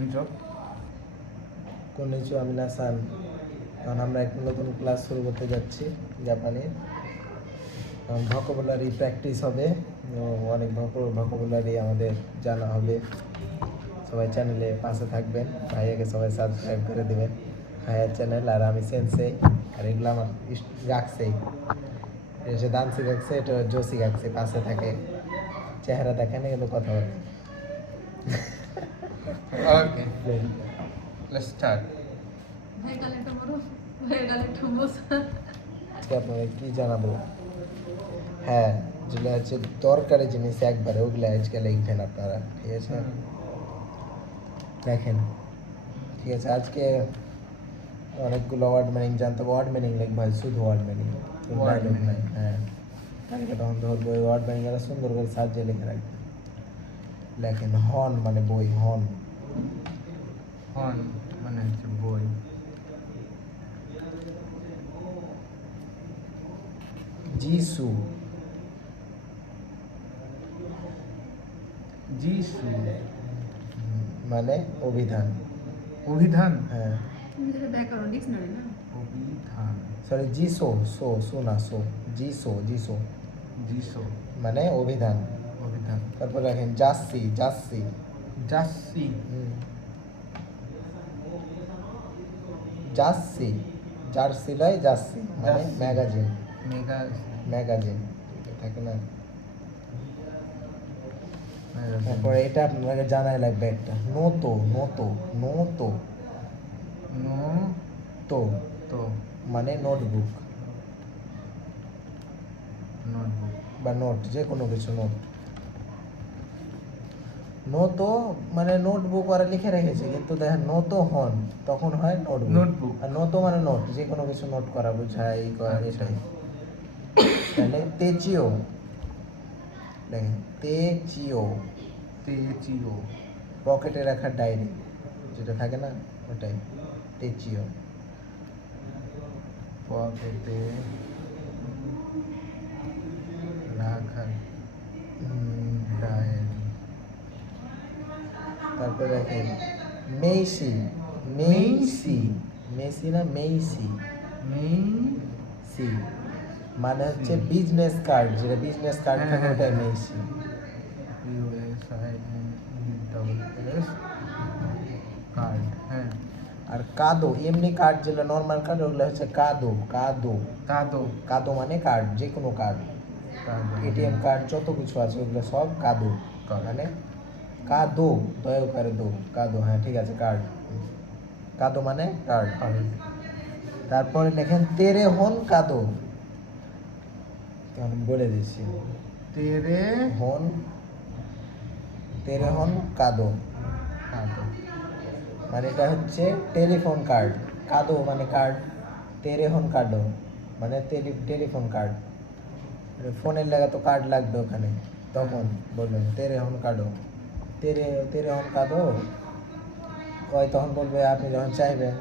Intro. কনিচিওয়া মিনাসান। কারণ আমরা এক নতুন ক্লাস শুরু করতে যাচ্ছি জাপানি। ভোকাবুলারি প্র্যাকটিস হবে, অনেক ভোকাবুলারি আমাদের জানা হবে। সবাই চ্যানেলে পাশে থাকবেন, ভাইয়াকে সবাই সাবস্ক্রাইব করে দেবেন। ভাইয়ার চ্যানেল আর আমি সেন্সেই, আর এগুলো আমার গাকছেই, এটা ডান্সি গাকছে, এটা জোসি গাকছে, পাশে থাকে, চেহারা দেখে না কিন্তু কথা বলে। ওকে, লেটস স্টার্ট। আজকে আপনাদের কী জানাবো? হ্যাঁ, যেগুলো হচ্ছে দরকারি জিনিস একবারে, ওগুলো আজকে লিখবেন আপনারা, ঠিক আছে? দেখেন, ঠিক আছে, আজকে অনেকগুলো ওয়ার্ড মিনিং জানতে হবে। ওয়ার্ড মিনিং লিখবো, শুধু ওয়ার্ড মিনিং, ডায়লগ নাই। হ্যাঁ, কালকে তখন ধরবো ওই ওয়ার্ড মিনিং এরা সুন্দর করে সাজিয়ে লিখে রাখবেন। লেখেন হন মানে বই, হন। হন মানে হচ্ছে বই। যিশু যিশু মানে অভিধান। অভিধান। হ্যাঁ, ব্যাকরণ ডিকশনারি না। অভিধান। সরি, সো না সো, যিশো যিশু মানে অভিধান। অভিধান। তারপর লেখেন জার্সি। জার্সি। জার্সি লয়, জার্সি মানে জার্সি। ম্যাগাজিন। ম্যাগাজিন। থাকে না? তারপরে এটা আপনাকে জানাই লাগবে একটা, নোতো। নো তো তো মানে নোটবুক নোটবুক। বা নোট, যে কোনো কিছু নোট। নোতো মানে নোটবুক ওরা লিখে রেখেছে, কিন্তু দেখেন নোতো হন তখন হয় নোটবুক। আর নোতো মানে নোট, যে কোনো কিছু নোট করা বোঝায়, এই করা, এটাই। তাহলে তেচিও, দেখেন তেচিও পকেটে রাখার ডায়েরি যেটা থাকে না, ওটাই তেচিও। পকেটে রাখার ডায়েরি। তারপরে দেখেন মেইসি না মেইসি মানে হচ্ছে বিজনেস কার্ড, যেটা বিজনেস কার্ড থাকে ওটাই মেইসি। কার্ড। হ্যাঁ। আর কাদো, এমনি কার্ড যেগুলো নর্মাল কার্ড, ওগুলো হচ্ছে কাদো। কাদো মানে কার্ড, যে কোনো কার্ড, এটিএম কার্ড, যত কিছু আছে ওগুলো সব কাদো। মানে কাদো, দয়া করে দো, কাদো। হ্যাঁ, ঠিক আছে, কার্ড। কাদো মানে কার্ড। তারপরে দেখেন তেরে হন কাদো, আমি বলে দিচ্ছি। তেরে হন কাদো মানে এটা হচ্ছে টেলিফোন কার্ড। কাদো মানে কার্ড, তেরে হন কার্ডো মানে টেলিফোন কার্ড। ফোনের লাগা তো কার্ড লাগবে ওখানে, তখন বলবেন তেরে হন কার্ডো, তেরে হন কার্ডো। ওই তখন বলবে, আপনি যখন চাইবেন,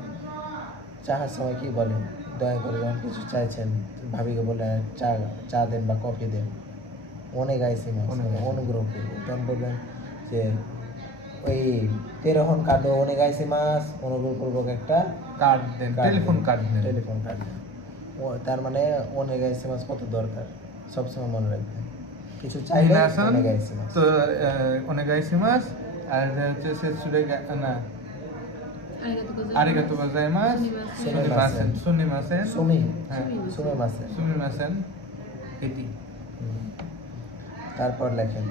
চাহার সময় কি বলেন, দয়া করে যখন কিছু চাইছেন, ভাবিকে বলে চা দেন বা কফি দেন, অনেক আইসিমাস, অনুগ্রহ করবো, তখন বলবেন যে ওই তেরোহন কার্ডো অনেক আইসিমাস, অনুগ্রহ করবো একটা কার্ড দেন, টেলিফোন কার্ড দেন। ও তার মানে অনেক আইসিমাস কত দরকার, সবসময় মনে রাখবেন। কিছু চাইলে অনেক আইসিমাস। তো অনেক আইসিমাস। আর হচ্ছে সেসুরে না, আরিগাতো গোজাইমাস। সুমিমাসেন। এটি। তারপর লেখেন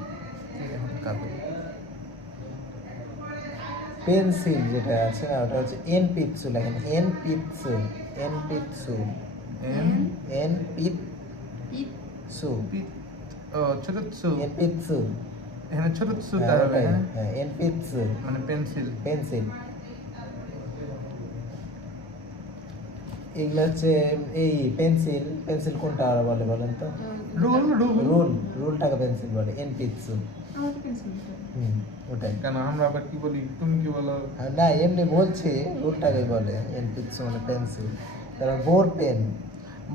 পেন্সিল যেটা আছে না, ওটা হচ্ছে এনপিৎসু। লেখেন এনপিৎসু। ছোটৎসু। এনপিৎসু এখানে ছোটৎসু হবে। হ্যাঁ, এনপিৎসু মানে পেন্সিল। এগুলো হচ্ছে এই পেন্সিল কোনটা ওরা বলে বলেন তো? রুলটাকে পেন্সিল বলে, এনপিৎসু। ওটাই। কেন আমরা আবার কি বলি, তুমি কি বলো? না, এমনি বলছি, রুলটাকে বলে এনপিৎসু মানে পেন্সিল। তারপর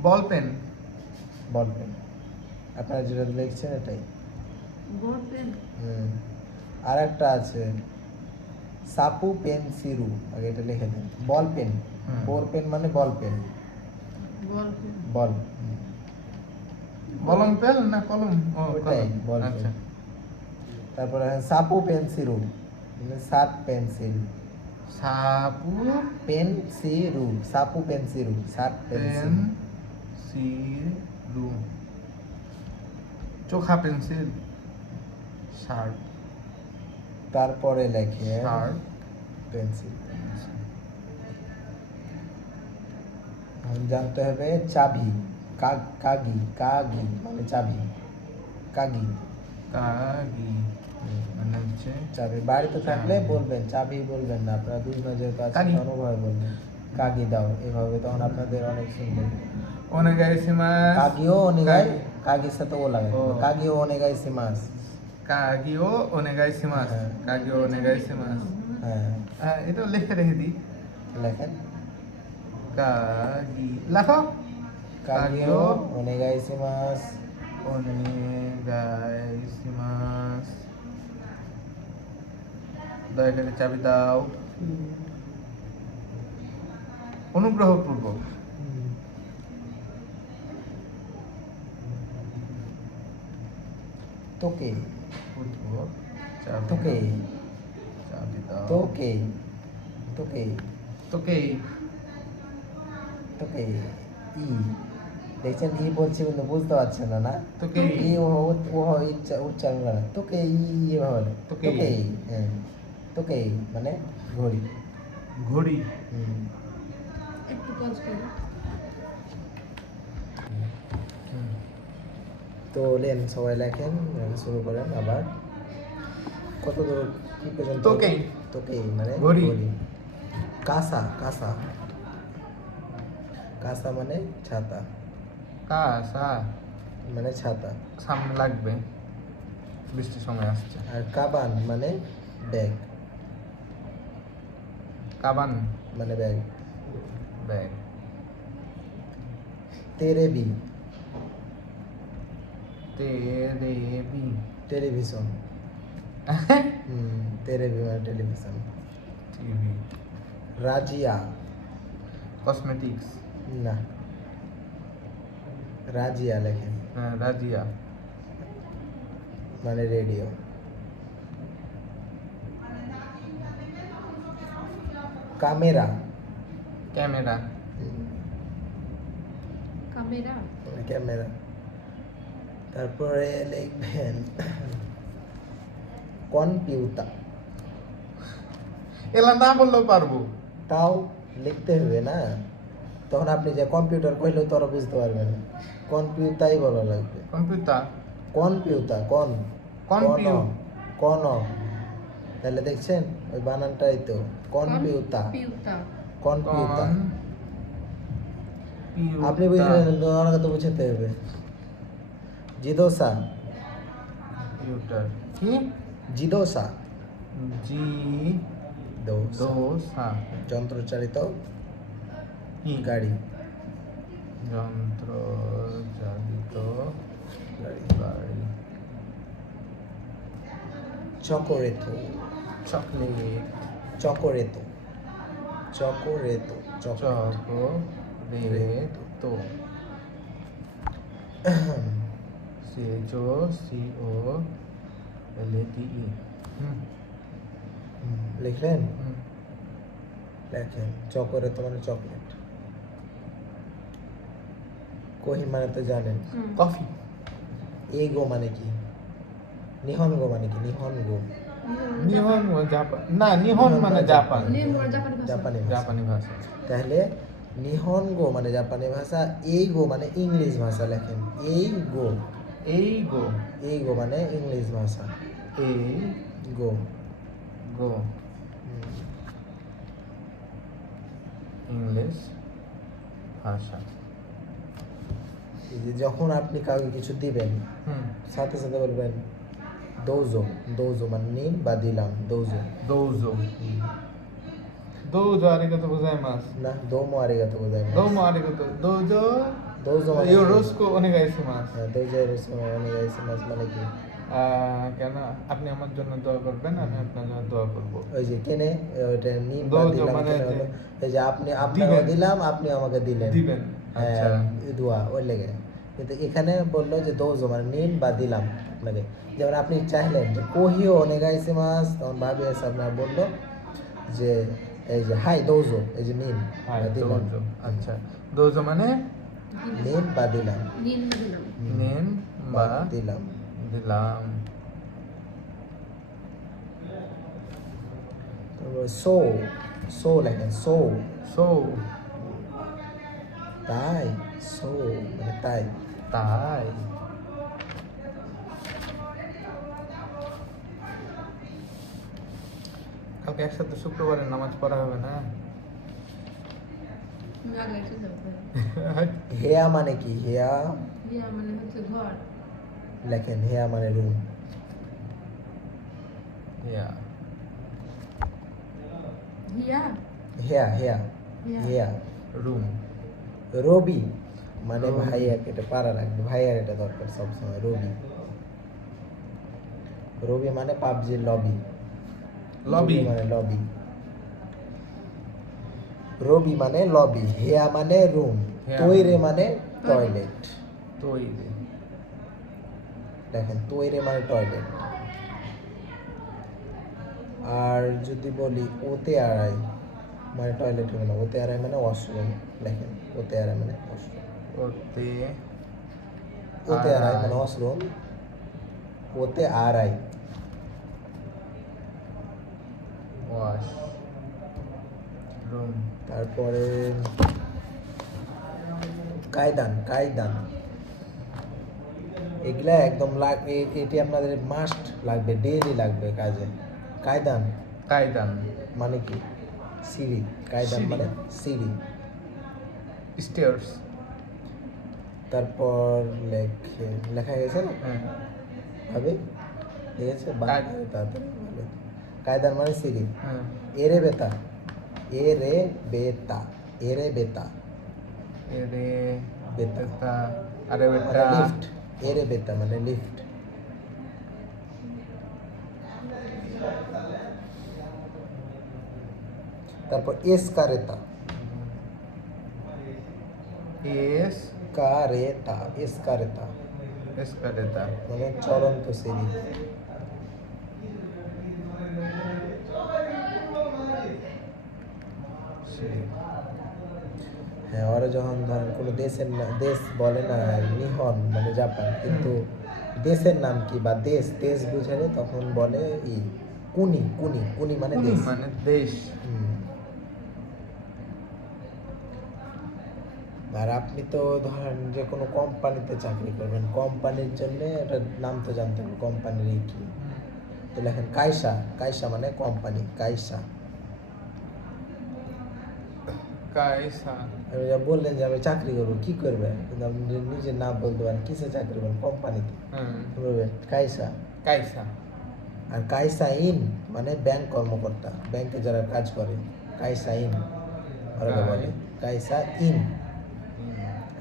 বল পেন। আপনারা যেটা লিখছেন এটাই। আর একটা আছে সাপু পেন সিরু, আগে এটা লিখে দেন। বল পেন, হুম। বোর পেন মানে বল পেন, বল বল। বলং পেন না কলম? ও ওটাই, কলম। বল আচ্ছা। পেন। তারপরে সাপু পেন্সিরু মানে সাত পেন্সিল, সাপু পেন্সিরু, সাপু পেন্সিরু, সাত পেন্সিল। পেন্সিলু। চোখা পেন্সিল। শার্প। তারপরে লেখে শার্প। পেন্সিল। জানতে হবে চাবি, কাগি, কাগি মানে চাবি, কাগি। কাগি মানে হচ্ছে চাবি বাড়িতে থাকলে চাবি। বলবেন, চাবি বলবেন না, আপনারা দুই মাঝের কাছে কাগি। অনুভবে বলবেন কাগি দাও, এভাবে তখন আপনাদের অনেক সুন্দর। ওনেগাইসিমাস। কাগিও অনেগাই, কাগির সাথে ও লাগাই, ও। কাগিও অনেগাইসিমাস। কাগিও ওনেগাইসিমাস। হ্যাঁ। কাগিও ওনেগাইসিমাস। হ্যাঁ, এটা লিখে রেখে দিই। লেখেন কাগি লেখো। কাগিও অনেগাইসিমাস। ওনেগাইসিমাস। দয়া করে চাবি দাও। অনুগ্রহপূর্বক। তোকে, পূর্বক চাবি তোকে, দাও। চাবি দাও। তোকে, তোকে, তোকে। তোকে। ই দেখছেন, ই বলছি কিন্তু বুঝতে পারছেন না, না? তোকে। ই ও উচ্চারণ করে তোকে, ই এভাবে বলে। তোকে। তোকে, হ্যাঁ, তোকে মানে ঘড়ি। ঘড়ি। হুম। একটু পজ করো। তো লেন সবাই লেখেন, শুরু করেন আবার। কত দূর কি পর্যন্ত? তোকে। তোকে মানে ঘড়ি। কাসা, কাসা, কাসা মানে ছাতা, কাসা। মানে ছাতা। সামনে লাগবে, বৃষ্টির সময় আসছে। আর কাবান মানে ব্যাগ, কাবান মানে ব্যাগ। ব্যাগ। তেরেবি, তেরেবি। টেলিভিশন। তেরেবি মানে টেলিভিশন। টিভি। রাজিয়া, কসমেটিক্স। না, রাজিয়া লেখেন হ্যাঁ, রাজিয়া। মানে রেডিও। Camera, camera. ক্যামেরা মানে ক্যামেরা। তারপরে লিখবেন কম্পিউটার, এলা না বললেও পারবো। তাও লিখতে হবে না, তখন আপনি যে কম্পিউটার কইলেও তোরা বুঝতে পারবেন না, কম্পিউটারই বলা লাগবে। কম্পিউটার। কম্পিউটার, কম্পিউ- কোন, তাহলে দেখছেন ওই বানানটাই তো কম্পিউটার, কম্পিউটার কম্পিউটার। আপনি বুঝলেন, ওনাকে তো বুঝতে হবে। জিদোসা, কম্পিউটার কি? জিদোসা, জি দোসা, দোসা। যন্ত্রচালিত কি? গাড়ি, যন্ত্র চালিত গাড়ি। গাড়ি। চকোরেতো, চকলেট। চকোরেতো, চকোরেতো, চকোরেতো। চকোলেট। তো সিএইচও সিও এলএটিই। লিখলেন? লেখেন চকোরেতো মানে চকলেট। কোহি মানে তো জানেন। কফি। এইগো মানে কি? নিহনগো মানে কি? নিহনগো নিহন জাপান না, নিহন মানে জাপান। জাপানি ভাষা। জাপানি ভাষা। তাহলে নিহনগো মানে জাপানি ভাষা, এইগো মানে ইংলিশ ভাষা। লেখেন এইগো, এইগো। এইগো মানে ইংলিশ ভাষা। এই গো, গো ইংলিশ ভাষা। এই যে যখন আপনি কাউকে কিছু দিবেন, সাথে সাথে বলবেন দৌজো, দৌজো মানে নিন বা দিলাম, দৌজো। দৌজো। দৌজো আরিগাতো গোজাইমাস। না, দোমো আরিগাতো গোজাইমাসু। দৌমো আরিগাতো। দৌজো দৌজো মানে ইয়োরোস্কো ওনেগাইশিমাস। দৌজো মানে কি? কেন আপনি আমার জন্য দোয়া করবেন, আমি আপনার জন্য দোয়া করব। ওই যে কেনে ওইটা নিম বা দোয়া দিলাম মানে কেনে যে হলো এই যে আপনি আপনাকে দিবেন। দিলাম আপনি আমাকে দিলেন দিবেন, আচ্ছা। হ্যাঁ এই দোয়া ওই লেগে। কিন্তু এখানে বললো যে দোজো মানে নিন বা দিলাম আপনাকে, যেমন আপনি চাইলেন যে কোহিও নেগাইছে মাস, তখন ভাবি এসে আপনার বললো যে এই যে হাই দোজো এই যে নিন হাই বা দিলাম। দোজো, আচ্ছা। দোজো মানে নিন বা দিলাম। নিন দিলাম। নিন বা বা দিলাম। দিলাম। তারপর সো সো লেখেন সো, সো তাই সো মানে তাই। তাই। কালকে একসাথে শুক্রবারের নামাজ পড়া হবে না? লাগাইছে যাবে। হেয়া মানে কি? হেয়া ইয়া মানে হচ্ছে ঘর। লেখেন হেয়া মানে রুম। ইয়া হিয়া হেয়া হেয়া হেয়া। হেয়া। রুম। রবি মানে রবি। ভাইয়াকে এটা পাড়া রাখবে, ভাইয়ার এটা দরকার সবসময়। রবি রবি মানে পাবজির লবি। লবি। মানে লবি। রবি মানে লবি, হেয়া মানে রুম, হেয়া তৈরে মানে মানে টয়লেট। তৈরি। দেখেন তৈরে মানে টয়লেট। আর যদি বলি ওতে আড়াই মানে টয়লেট হবে না, ওতে আড়াই মানে ওয়াশরুম। দেখেন ওতে আড়াই মানে ওয়াশরুম। ওতে ওতে আড়াই মানে আড়াই। ওয়াশরুম। ওতে আড়াই ওয়াশ রুম। তারপরে কায়দান কায়দান এগুলা একদম এটি আপনাদের মাস্ট লাগবে, ডেইলি লাগবে কাজে। কায়দান কায়দান মানে কি? সিঁড়ি। কায়দান সিঁড়ি। মানে সিঁড়ি। স্টেয়ার্স। তারপর লেখা গেছে না হ্যাঁ। ভাবে, ঠিক আছে তাড়াতাড়ি বলে। কায়দান মানে সিঁড়ি। হ্যাঁ। এরে বেতা এরে বেতা এরে বেতা এরে বেতা বেটা। আরে মানে বেটা। লিফট। এরে বেতা মানে লিফট। তারপর এসকারেতা এস কারেতা এসকারেতা এসকালেটা। মানে চলন্ত সিঁড়ি। হ্যাঁ ওরা যখন ধরেন কোনো দেশের দেশ বলে না নিহন মানে জাপান, কিন্তু দেশের নাম কি বা দেশ দেশ বুঝালে তখন বলে ই কুনি কুনি কুনি মানে কুনি দেশ। মানে দেশ। হুম। আর আপনি তো ধরেন যে কোনো কোম্পানিতে চাকরি করবেন, কোম্পানির জন্য এটার নাম তো জানতে হবে কোম্পানির কি। তো লেখেন কাইসা। কাইসা মানে কোম্পানি। কাইসা। কায়সা। আপনি যা বললেন যে আমি চাকরি করবো, কি করবে? কিন্তু আপনি যদি নিজের নাম বলতে পারেন কিসে চাকরি করবেন? কোম্পানিতে হুম। বলবেন কাইসা। কায়সা। আর কাইসা ইন মানে ব্যাংক কর্মকর্তা, ব্যাংকে যারা কাজ করে কাইসা ইন ওরা বলে। কাইসা ইন।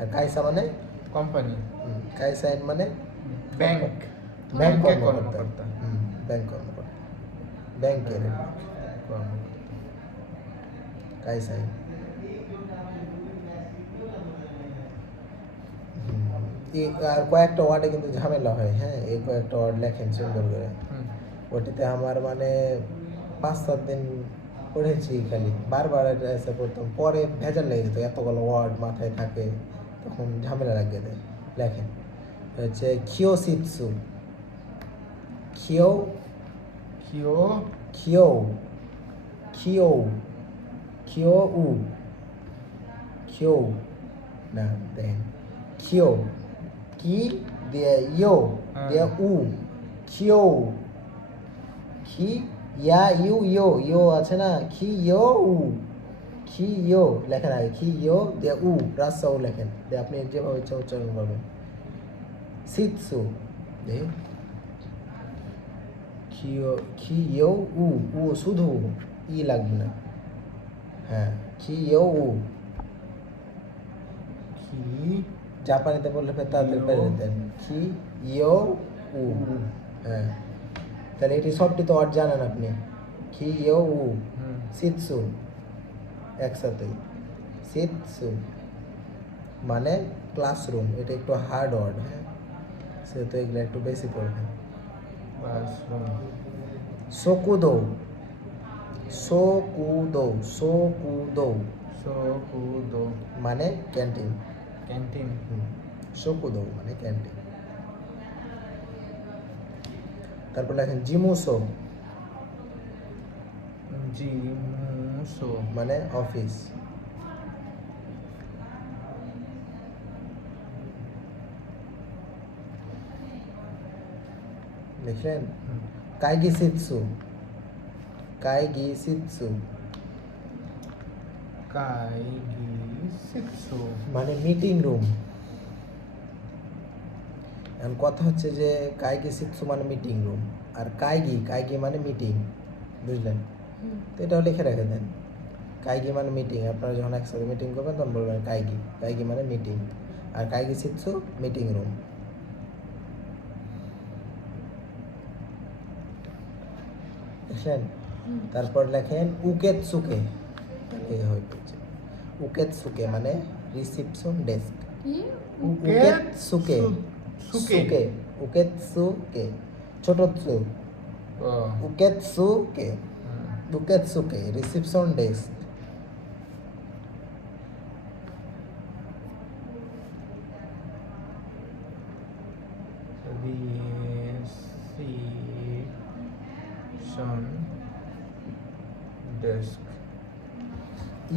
আর কাইসা মানে কোম্পানি। কাইসা ইন মানে ব্যাংক। ব্যাংক ব্যাংকে কর্মকর্তা। কর্মকর্তা। ব্যাংক কর্মকর্তা, ব্যাংকের কর্মকর্তা। কাইসা ইন। আর কয়েকটা ওয়ার্ডে কিন্তু ঝামেলা হয়। হ্যাঁ এই কয়েকটা ওয়ার্ড লেখেন সুন্দর করে। হুম। ওটিতে আমার মানে 5-7 দিন পড়েছি, খালি বারবার এটা এসে পড়তাম, পরে ভেজাল লেগে যেত, এতগুলো ওয়ার্ড মাথায় থাকে তখন ঝামেলা লাগিয়ে দেয়। লেখেন হচ্ছে খিওসিৎসু। খিও কিও। খিও খিও খিও উ খিও না দেখেন খিও কি দিয়ে ইও দিয়ে উ খিও খি ইয়া ইউ ইও ইও আছে না, খি ইও উ খি ইও লেখেন আগে, খি ইও দিয়ে উ রাস্তা উ লেখেন দিয়ে আপনি যেভাবে ইচ্ছা উচ্চারণ করবেন। সিৎসু দেখি খিও খি ইও উ উ শুধু ই লাগবে না। হ্যাঁ খি ইও উ। কি জাপানিতে বললে ফের তাড়াতাড়ি পেরে দেন। খি ইও উ হ্যাঁ, তাহলে এটি সবটি তো আর জানেন আপনি। কি ইউ হুম সিৎসু একসাথেই, সিৎসু মানে ক্লাসরুম। এটা একটু হার্ড ওয়ার্ড, হ্যাঁ, সেহেতু এগুলো একটু বেশি পড়বেন। ক্লাসরুম সোকুদো, সোকুদো, সোকুদো সোকুদো মানে ক্যান্টিন। ক্যান্টিন সোকুদো মানে ক্যান্টিন। তারপর লেখেন জিমুসো জিমুসো মানে অফিস। লিখলেন? কাইগিসিৎসু, কাইগিসিৎসু কাইগিসিৎসু মানে মিটিং রুম। এখন কথা হচ্ছে যে কাইগিসিৎসু মানে মিটিং রুম, আর কাইগি, কাইগি মানে মিটিং, বুঝলেন? তো এটাও লিখে রেখে দেন। কাইগি মানে মিটিং, আপনারা যখন একসাথে মিটিং করবেন তখন বলবেন কাইগি, কাইগি মানে মিটিং, আর কাইগিসিৎসু মিটিং রুম। বুঝলেন? তারপর লেখেন উকেতসুকে, এই হয়ে গেছে। উকেতসুকে মানে রিসিপশন ডেস্ক। কি? উকেতসুকে, সুকে, উকেতসুকে, ছোট সু, ও উকেতসুকে, উকেতসুকে রিসিপশন ডেস্ক। রিসিপশন ডেস্ক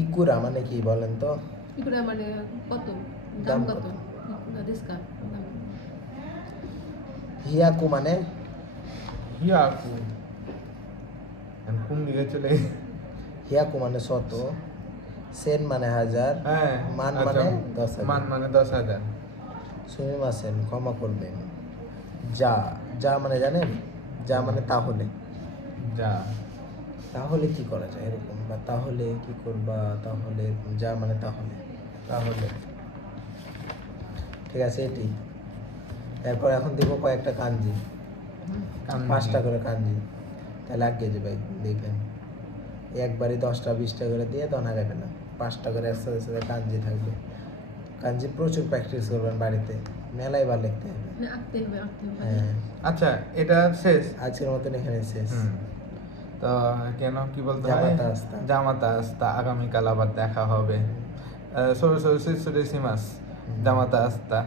ইকুরা মানে কি বলেন তো? ইকুরা মানে কত? দাম দাম কত? কত? ইকুরা ডিসকা দাম। হিয়াকু মানে হিয়াকু আমি কোন দিকে চলে হিয়াকু মানে শত, সেন মানে হাজার, হ্যাঁ মান আচ্ছা, মানে 10,000। মান মানে 10,000 সুমিমাসেন ক্ষমা করবেন। যা, যা মানে জানেন? যা মানে তাহলে। যা তাহলে কি করা যায় এরকম, বা তাহলে কি করবা, তাহলে এরকম। যা মানে তাহলে, তাহলে ঠিক আছে এটি। এরপর এখন দিব কয়েকটা কাঞ্জি, কাঞ্জি। 5টা করে কাঞ্জি, তাহলে আগে যাবে দেখবেন। একবারই 10টা 20টা করে দিয়ে তখন আগাবে না, 5টা করে একসাথে সাথে কাঞ্জি থাকবে। কাঞ্জি প্রচুর প্র্যাকটিস করবেন বাড়িতে, মেলায় বার লিখতে হবে। মানে আঁকতে হবে, আঁকতে হবে। হ্যাঁ, আচ্ছা এটা শেষ আজকের মতন এখানে শেষ। তো কেন কি বলতে হয় জামাতা আস্তা। জামাতা আস্তা আগামীকাল আবার দেখা হবে সরু সরু শিশু মাস জামাতা আস্তা